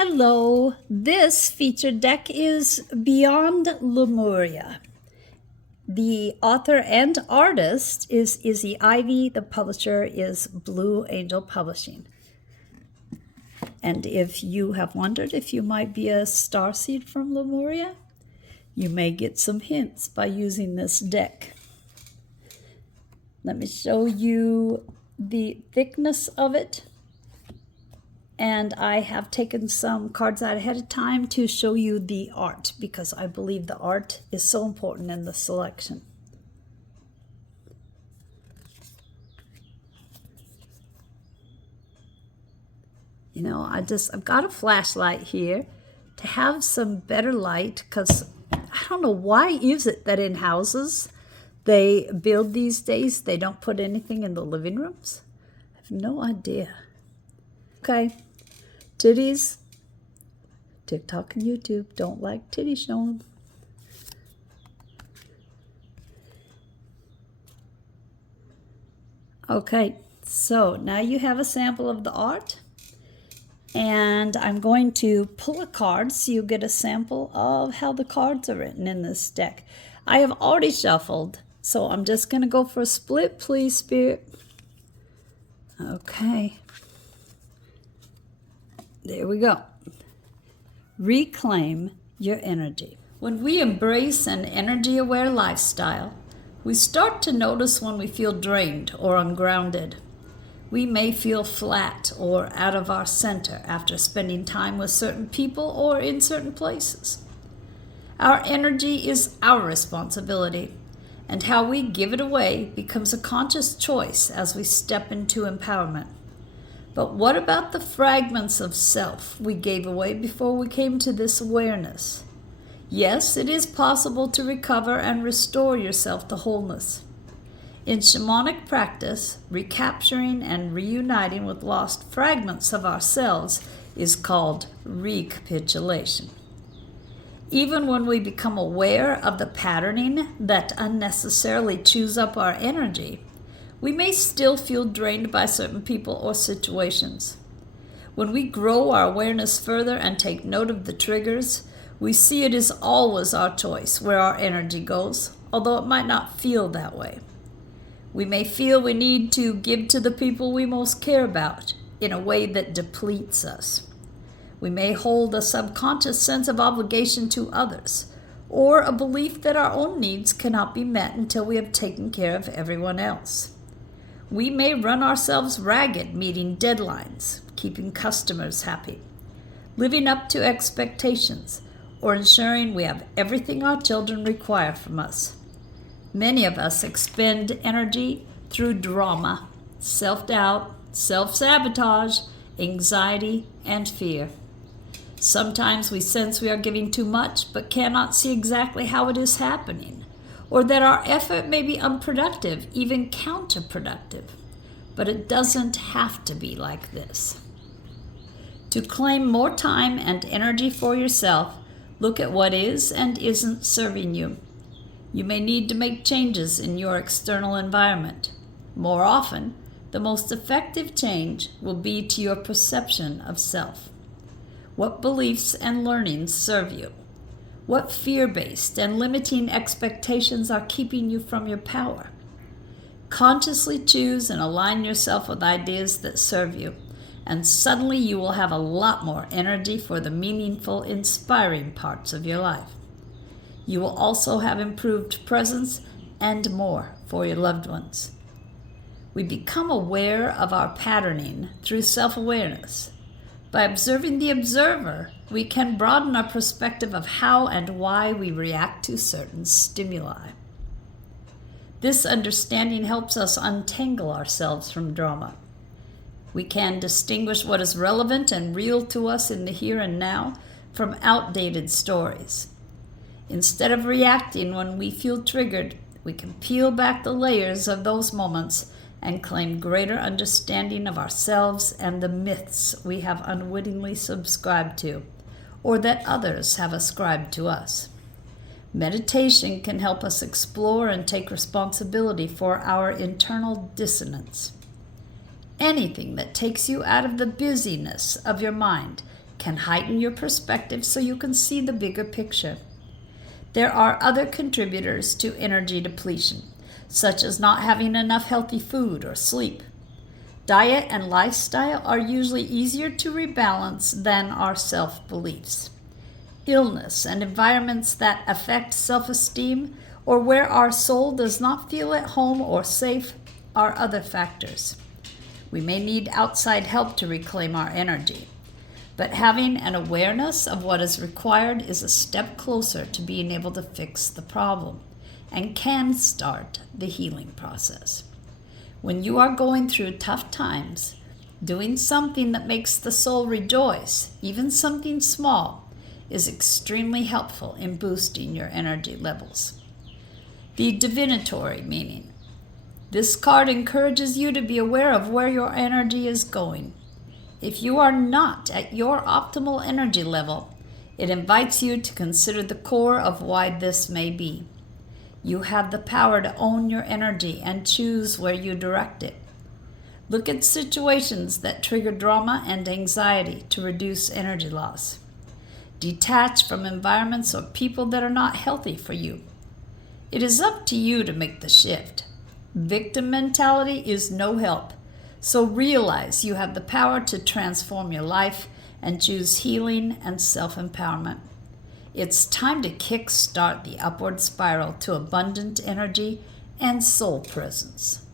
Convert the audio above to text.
Hello, this featured deck is Beyond Lemuria. The author and artist is Izzy Ivy. The publisher is Blue Angel Publishing. And if you have wondered if you might be a starseed from Lemuria, you may get some hints by using this deck. Let me show you the thickness of it. And I have taken some cards out ahead of time to show you the art because I believe the art is so important in the selection. You know, I've got a flashlight here to have some better light because I don't know why is it that in houses they build these days, they don't put anything in the living rooms. I have no idea. Okay. Titties, TikTok and YouTube don't like titty showing. Okay, so now you have a sample of the art, and I'm going to pull a card so you get a sample of how the cards are written in this deck. I have already shuffled, so I'm just going to go for a split, please, Spirit. Okay. There we go. Reclaim your energy. When we embrace an energy-aware lifestyle, we start to notice when we feel drained or ungrounded. We may feel flat or out of our center after spending time with certain people or in certain places. Our energy is our responsibility, and how we give it away becomes a conscious choice as we step into empowerment. But what about the fragments of self we gave away before we came to this awareness? Yes, it is possible to recover and restore yourself to wholeness. In shamanic practice, recapturing and reuniting with lost fragments of ourselves is called recapitulation. Even when we become aware of the patterning that unnecessarily chews up our energy, we may still feel drained by certain people or situations. When we grow our awareness further and take note of the triggers, we see it is always our choice where our energy goes, although it might not feel that way. We may feel we need to give to the people we most care about in a way that depletes us. We may hold a subconscious sense of obligation to others, or a belief that our own needs cannot be met until we have taken care of everyone else. We may run ourselves ragged meeting deadlines, keeping customers happy, living up to expectations, or ensuring we have everything our children require from us. Many of us expend energy through drama, self-doubt, self-sabotage, anxiety, and fear. Sometimes we sense we are giving too much but cannot see exactly how it is happening, or that our effort may be unproductive, even counterproductive. But it doesn't have to be like this. To claim more time and energy for yourself, look at what is and isn't serving you. You may need to make changes in your external environment. More often, the most effective change will be to your perception of self. What beliefs and learnings serve you? What fear-based and limiting expectations are keeping you from your power? Consciously choose and align yourself with ideas that serve you, and suddenly you will have a lot more energy for the meaningful, inspiring parts of your life. You will also have improved presence and more for your loved ones. We become aware of our patterning through self-awareness. By observing the observer, we can broaden our perspective of how and why we react to certain stimuli. This understanding helps us untangle ourselves from drama. We can distinguish what is relevant and real to us in the here and now from outdated stories. Instead of reacting when we feel triggered, we can peel back the layers of those moments and claim greater understanding of ourselves and the myths we have unwittingly subscribed to, or that others have ascribed to us. Meditation can help us explore and take responsibility for our internal dissonance. Anything that takes you out of the busyness of your mind can heighten your perspective so you can see the bigger picture. There are other contributors to energy depletion, such as not having enough healthy food or sleep. Diet and lifestyle are usually easier to rebalance than our self-beliefs. Illness and environments that affect self-esteem or where our soul does not feel at home or safe are other factors. We may need outside help to reclaim our energy, but having an awareness of what is required is a step closer to being able to fix the problem and can start the healing process. When you are going through tough times, doing something that makes the soul rejoice, even something small, is extremely helpful in boosting your energy levels. The divinatory meaning. This card encourages you to be aware of where your energy is going. If you are not at your optimal energy level, it invites you to consider the core of why this may be. You have the power to own your energy and choose where you direct it. Look at situations that trigger drama and anxiety to reduce energy loss. Detach from environments or people that are not healthy for you. It is up to you to make the shift. Victim mentality is no help, so realize you have the power to transform your life and choose healing and self-empowerment. It's time to kickstart the upward spiral to abundant energy and soul presence.